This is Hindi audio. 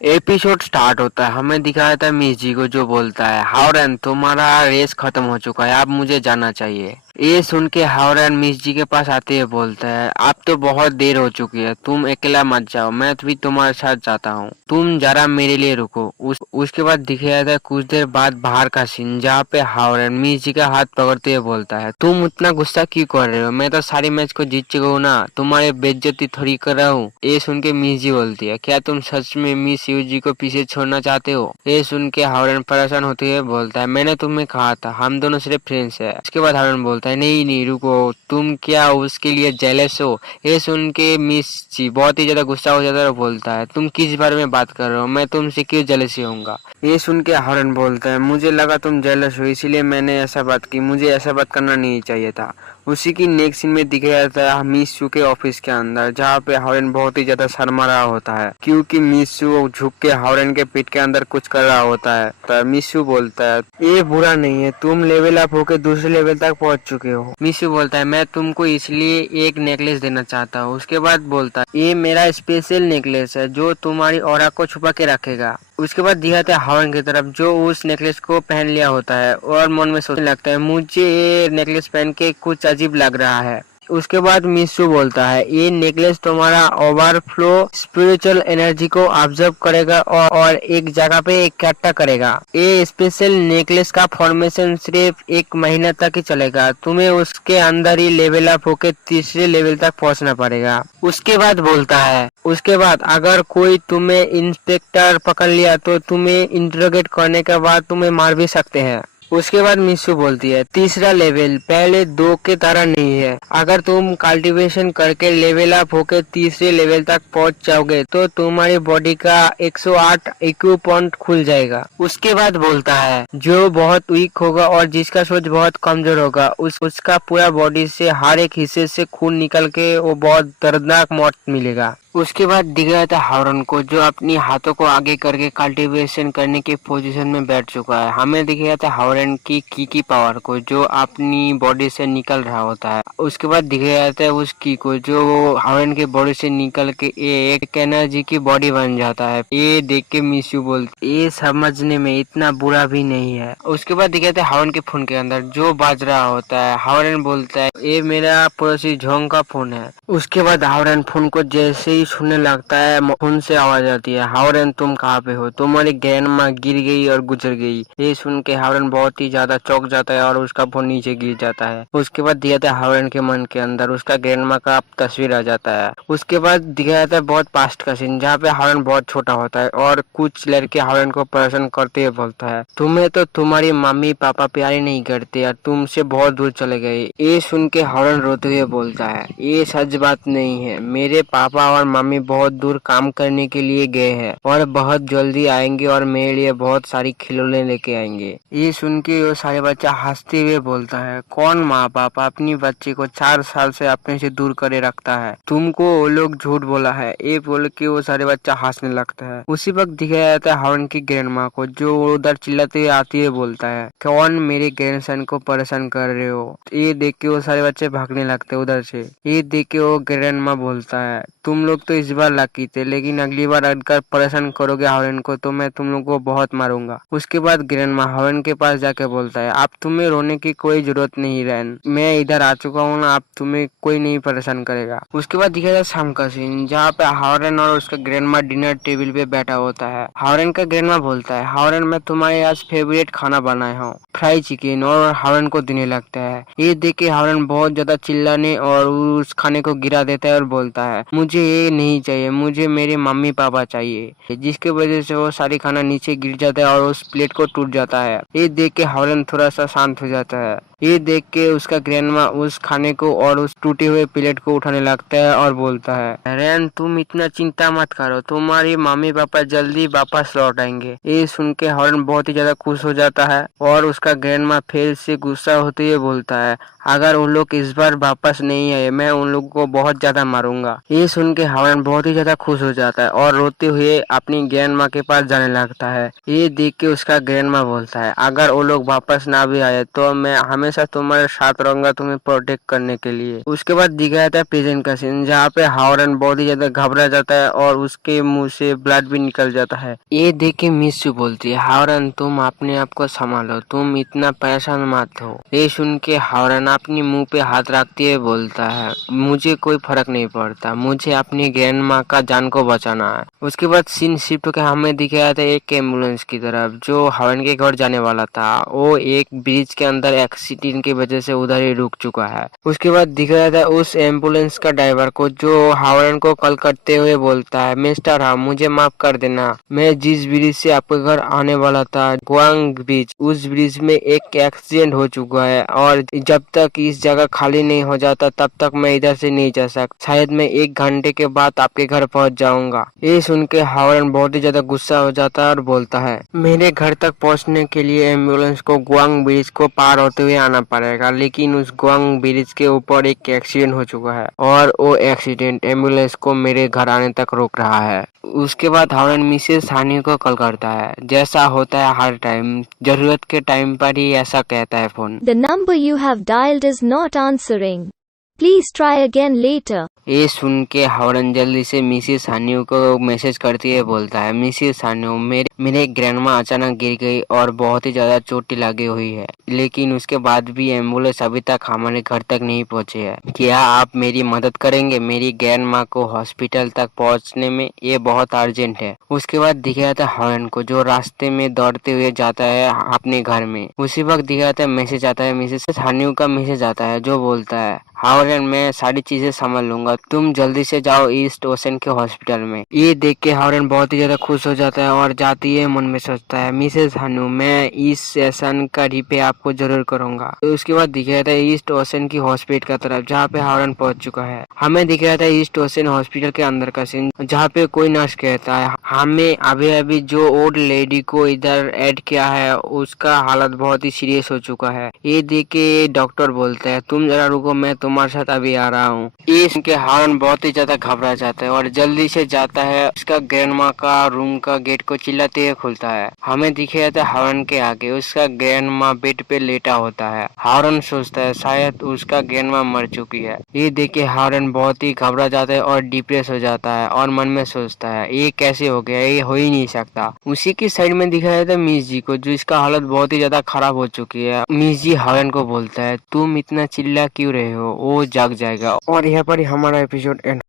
एपिसोड स्टार्ट होता है, हमें दिखाया था मिस जी को जो बोलता है हावरन तुम्हारा रेस खत्म हो चुका है, अब मुझे जाना चाहिए। ये सुन के हावरन मिस जी के पास आते हुए बोलता है अब तो बहुत देर हो चुकी है, तुम अकेला मत जाओ, मैं भी तुम्हारे साथ जाता हूँ, तुम जरा मेरे लिए रुको। उसके बाद दिखाया था कुछ देर बाद बाहर का सीन जहाँ पे हावरन मिस जी का हाथ पकड़ते हुए बोलता है तुम उतना गुस्सा क्यों कर रहे हो, मैं तो सारी मैच को जीत चुका हूँ ना, तुम्हारे बेइज्जती थोड़ी कर रहा हूँ। ये सुन के मिस जी बोलती है क्या तुम सच में मिस यू जी को पीछे छोड़ना चाहते हो। ये सुन के हावरन परेशान होते हुए बोलता है मैंने तुम्हें कहा था हम दोनों सिर्फ फ्रेंड्स है। उसके बाद हावरन बोलता है नहीं नहीं रुको, तुम क्या उसके लिए जेलस हो। ये सुन के मिस जी बहुत ही ज्यादा गुस्सा हो जाता है और बोलता है तुम किस बारे में बात कर रहे हो, मैं तुमसे क्यों जेलस होऊंगा। ये सुन के हावरन बोलता है मुझे लगा तुम जेलस हो इसीलिए मैंने ऐसा बात की, मुझे ऐसा बात करना नहीं चाहिए था। उसी की नेक्स्ट सीन में दिखाया जाता है मिस यू के ऑफिस के अंदर जहाँ पे हावरन बहुत ही ज्यादा शर्मा रहा होता है क्योंकि मिस यू झुक के हावरन के पीठ के अंदर कुछ कर रहा होता है। तो मिस यू बोलता है ये बुरा नहीं है, तुम लेवल अप होके दूसरे लेवल तक पहुंच चुके हो। मिस यू बोलता है मैं तुमको इसलिए एक नेकलेस देना चाहता हूँ। उसके बाद बोलता है ये मेरा स्पेशल नेकलेस है जो तुम्हारी ऑरा को छुपा के रखेगा। उसके बाद दिखाता है हावरन की तरफ जो उस नेकलेस को पहन लिया होता है और मन में सोचने लगता है मुझे ये नेकलेस पहन के कुछ अजीब लग रहा है। उसके बाद मिसू बोलता है ये नेकलेस तुम्हारा ओवरफ्लो स्पिरिचुअल एनर्जी को ऑब्जर्व करेगा और एक जगह पे इकट्ठा करेगा। ये स्पेशल नेकलेस का फॉर्मेशन सिर्फ 1 महीना तक ही चलेगा, तुम्हें उसके अंदर ही लेवल अप होके तीसरे लेवल तक पहुंचना पड़ेगा। उसके बाद बोलता है उसके बाद अगर कोई तुम्हें इंस्पेक्टर पकड़ लिया तो तुम्हें इंटरोगेट करने के बाद तुम्हें मार भी सकते हैं। उसके बाद मिसू बोलती है तीसरा लेवल पहले 2 के तरह नहीं है, अगर तुम कल्टीवेशन करके लेवल अप होके तीसरे लेवल तक पहुंच जाओगे तो तुम्हारी बॉडी का 108 IQ पॉइंट खुल जाएगा। उसके बाद बोलता है जो बहुत वीक होगा और जिसका सोच बहुत कमजोर होगा उसका पूरा बॉडी से हर एक हिस्से से खून निकल के वो बहुत दर्दनाक मौत मिलेगा। उसके बाद दिखाया था हावरन को जो अपनी हाथों को आगे करके कल्टीवेशन करने के पोजीशन में बैठ चुका है। हमें दिखाया था हावरन की पावर को जो अपनी बॉडी से निकल रहा होता है। उसके बाद दिखाया जाता है उस की को जो हावरन के बॉडी से निकल के एक एनर्जी की बॉडी बन जाता है। ये देख के मिसू बोलती ये समझने में इतना बुरा भी नहीं है। उसके बाद दिखाया था हावरन के फोन के अंदर जो बाज रहा होता है। हावरन बोलता है ये मेरा पड़ोसी झोंग का फोन है। उसके बाद हावरन फोन को जैसे ही सुनने लगता है फोन से आवाज आती है हावरन तुम कहाँ पे हो, तुम्हारी ग्रैंडमा गिर गई और गुजर गई। ये सुन के हावरन बहुत ही ज्यादा चौंक जाता है और उसका फोन नीचे गिर जाता है। उसके बाद दिखाता है हावरन के मन के अंदर उसका ग्रैंडमा का तस्वीर आ जाता है। उसके बाद दिखाया जाता है बहुत पास्ट का सीन जहाँ पे हावरन बहुत छोटा होता है और कुछ लड़के हावरन को परेशान करते हुए बोलता है तुम्हें तो तुम्हारी मम्मी पापा प्यारे नहीं करते और तुमसे बहुत दूर चले गए। ये सुन के हावरन रोते हुए बोलता है ये सच बात नहीं है, मेरे पापा और मम्मी बहुत दूर काम करने के लिए गए हैं और बहुत जल्दी आएंगे और मेरे लिए बहुत सारी खिलौने लेके आएंगे। ये सुन के वो सारे बच्चा हंसते हुए बोलता है कौन माँ बाप अपनी बच्चे को 4 साल से अपने से दूर करे रखता है, तुमको वो लोग झूठ बोला है। ये बोल के वो सारे बच्चा हंसने लगता है। उसी वक्त दिखाया जाता है हावरन की ग्रैंडमा को जो उधर चिल्लाते हुए आती हुए बोलता है कौन मेरे ग्रैंडसन को परेशान कर रहे हो। ये देख के वो सारे बच्चे भागने लगते हैं उधर से। ये देख के वो ग्रैंडमा बोलता है तुम लोग तो इस बार लकी थे लेकिन अगली बार अगर परेशान करोगे हावरन को तो मैं तुम लोग को बहुत मारूंगा। उसके बाद ग्रैंडमा हावरन के पास जाके बोलता है अब तुम्हें रोने की कोई जरूरत नहीं रैन, मैं इधर आ चुका हूँ ना, अब तुम्हें कोई नहीं परेशान करेगा। उसके बाद दिखाया जाए शाम का सीन जहाँ पे हावरन और उसका ग्रैंडमा डिनर टेबल पे बैठा होता है। हावरन का ग्रैंडमा बोलता है हावरन मैं तुम्हारे आज फेवरेट खाना बनाया हूँ फ्राई चिकन, और हावरन को देने लगता है। ये देख के हावरन बहुत ज्यादा चिल्लाने और उस खाने को गिरा देता है और बोलता है मुझे ये नहीं चाहिए, मुझे मेरे मम्मी पापा चाहिए, जिसके वजह से वो सारी खाना नीचे गिर जाता है और उस प्लेट को टूट जाता है। ये देख के हावरन थोड़ा सा शांत हो जाता है। ये देख के उसका ग्रैंडमा उस खाने को और उस टूटे हुए प्लेट को उठाने लगता है और बोलता है रैन तुम इतना चिंता मत करो, तुम्हारी मम्मी पापा जल्दी वापस लौट आएंगे। ये सुन के हावरन बहुत ही ज्यादा खुश हो जाता है और उसका ग्रैंडमा फिर से गुस्सा होते हुए बोलता है अगर उन लोग इस बार वापस नहीं आए मैं उन लोगों को बहुत ज्यादा मारूंगा। ये सुन के हावरन बहुत ही ज्यादा खुश हो जाता है और रोते हुए अपनी ग्रैंडमा के पास जाने लगता है। ये देख के उसका ग्रैंडमा बोलता है अगर वो लोग वापस ना भी आए तो मैं हमें हमेशा तुम्हारे साथ रहूंगा तुम्हें प्रोटेक्ट करने के लिए। उसके बाद दिखाया था प्रेजेंट का सीन, जहाँ पे हावरन बहुत ही ज्यादा घबरा जाता है और उसके मुंह से ब्लड भी निकल जाता है। ये देख के मिस्सू बोलती है, हावरन तुम अपने आप को संभालो, तुम इतना परेशान मत हो। ये सुन के हावरन अपनी मुंह पे हाथ रखते हुए बोलता है, मुझे कोई फर्क नहीं पड़ता, मुझे अपनी ग्रैंड माँ का जान को बचाना है। उसके बाद सीन शिफ्ट होकर हमें दिखाया था एक एम्बुलेंस की तरफ जो हावरन के घर जाने वाला था। वो एक ब्रिज के अंदर एक्सीडेंट की वजह से उधर ही रुक चुका है। उसके बाद दिखाया था उस एम्बुलेंस का ड्राइवर को जो हावरन को कॉल करते हुए बोलता है, मिस्टर हाव मुझे माफ कर देना, मैं जिस ब्रिज से आपके घर आने वाला था गुआंग ब्रिज, उस ब्रिज में एक एक्सीडेंट हो चुका है और जब तक इस जगह खाली नहीं हो जाता तब तक मैं इधर से नहीं जा सकता, शायद मैं 1 घंटे के बाद आपके घर पहुंच जाऊंगा। ये सुन के हावरन बहुत ही ज्यादा गुस्सा हो जाता है और बोलता है, मेरे घर तक पहुंचने के लिए एम्बुलेंस को गुआंग ब्रिज को पार होते हुए आना पड़ेगा, लेकिन उस गुआंग ब्रिज के ऊपर एक एक्सीडेंट हो चुका है और वो एक्सीडेंट एम्बुलेंस को मेरे घर आने तक रोक रहा है। उसके बाद हावरन मिसेस हानी को कॉल करता है, जैसा होता है हर टाइम, जरूरत के टाइम पर ही ऐसा कहता है phone. The number you have dialed is not answering. Please try again later. ये सुन के हावरन जल्दी से मिसेस हानियो को मैसेज करती है, बोलता है, मिसेस हानियो मेरे ग्रैंडमा अचानक गिर गई और बहुत ही ज्यादा चोट लगी हुई है, लेकिन उसके बाद भी एम्बुलेंस अभी तक हमारे घर तक नहीं पहुंचे है। क्या आप मेरी मदद करेंगे मेरी ग्रैंडमा को हॉस्पिटल तक पहुंचने में? ये बहुत अर्जेंट है। उसके बाद दिखाया था हावरन को जो रास्ते में दौड़ते हुए जाता है अपने घर में। उसी वक्त दिखाया था मैसेज आता है, मिसेस हानियो का मैसेज आता है जो बोलता है, हावरन मैं सारी चीजें संभाल लूंगा, तुम जल्दी से जाओ ईस्ट ओशन के हॉस्पिटल में। ये देख के हावरन बहुत ही ज्यादा खुश हो जाता है और जाती है मन में सोचता है, मिसेस हानू मैं इस सेशन का रिपे आपको जरूर करूंगा। तो उसके बाद दिख रहा था ईस्ट ओशन की हॉस्पिटल का तरफ जहाँ पे हावरन पहुंच चुका है। हमें दिख रहा था ईस्ट ओशन हॉस्पिटल के अंदर का सीन जहाँ पे कोई नर्स कहता है, हमें अभी अभी जो ओल्ड लेडी को इधर ऐड किया है उसका हालत बहुत ही सीरियस हो चुका है। ये देख के डॉक्टर बोलता है, तुम जरा रुको मैं तुम्हारे साथ अभी आ रहा हूँ। ये सुन के हावरन बहुत ही ज्यादा घबरा जाता है और जल्दी से जाता है उसका ग्रैंडमा का रूम का गेट को चिल्लाते हुए खुलता है। हमें दिखे जाता है हावरन के आगे उसका ग्रैंडमा बेड पे लेटा होता है। हावरन सोचता है शायद उसका ग्रैंडमा मर चुकी है। ये देख के हावरन बहुत ही घबरा जाता है और डिप्रेस हो जाता है और मन में सोचता है, ये कैसे हो गया, ये हो ही नहीं सकता। उसी की साइड में दिखाया जाता है मिस जी को, जो इसका हालत बहुत ही ज्यादा खराब हो चुकी है। मिस जी हावरन को बोलता है, तुम इतना चिल्ला क्यों रहे हो, वो जाग जाएगा। और यहाँ पर हमारा एपिसोड एंड